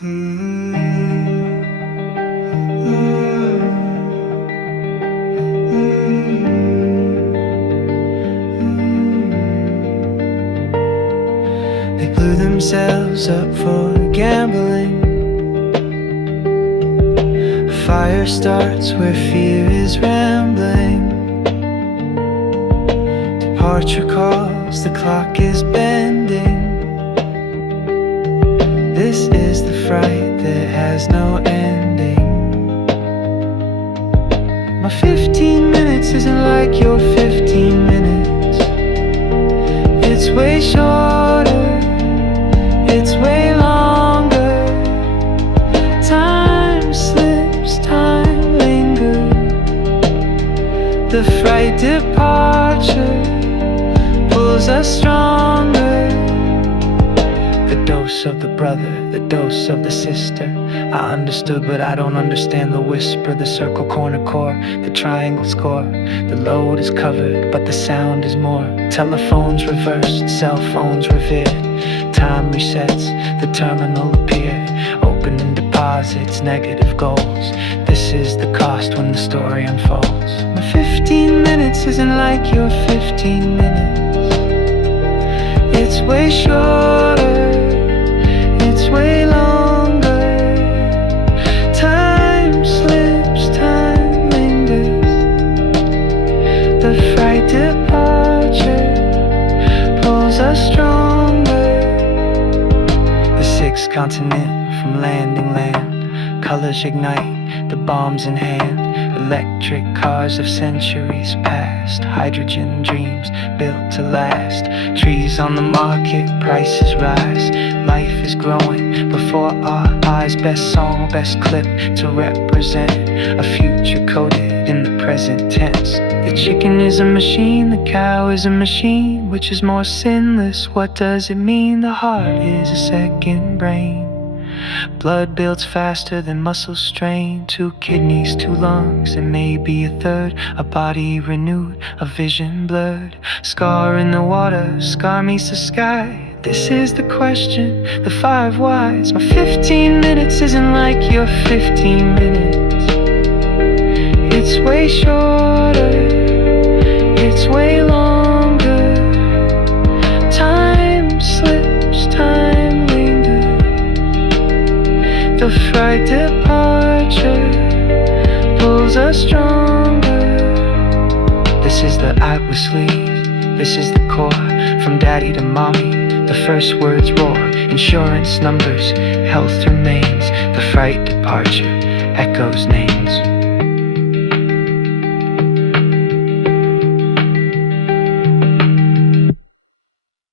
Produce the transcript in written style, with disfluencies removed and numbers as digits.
They blew themselves up for gambling. A fire starts where fear is rambling. Departure calls, the clock is bending. This is the fright that has no ending. My 15 minutes isn't like your 15 minutes. It's way shorter, it's way longer. Time slips, time lingers. The fright departure pulls us stronger. The dose of the brother, the dose of the sister. I understood, but I don't understand the whisper. The circle, corner, core, the triangle score. The load is covered, but the sound is more. Telephones reversed, cell phones revered. Time resets, the terminal appeared. Opening deposits, negative goals. This is the cost when the story unfolds. My 15 minutes isn't like your 15 minutes. It's way shorter, it's way longer. Time slips, time lingers. The fright departure pulls us stronger. The sixth continent from landing land. Colors ignite, the bombs in hand. Electric cars of centuries past. Hydrogen dreams built to last. Trees on the market, prices rise. Life is growing before our eyes. Best song, best clip to represent a future coded in the present tense. The chicken is a machine, the cow is a machine. Which is more sinless? What does it mean? The heart is a second brain. Blood builds faster than muscles strain. 2 kidneys, 2 lungs, and maybe a third. A body renewed, a vision blurred. Scar in the water, scar meets the sky. This is the question, the 5 whys. My 15 minutes isn't like your 15 minutes. It's way shorter, it's way longer. Time slips, time lingers. The fright departure pulls us stronger. This is the Atlas sleeve, this is the core. From daddy to mommy, the first words roar. Insurance numbers, health remains. The fright departure echoes names.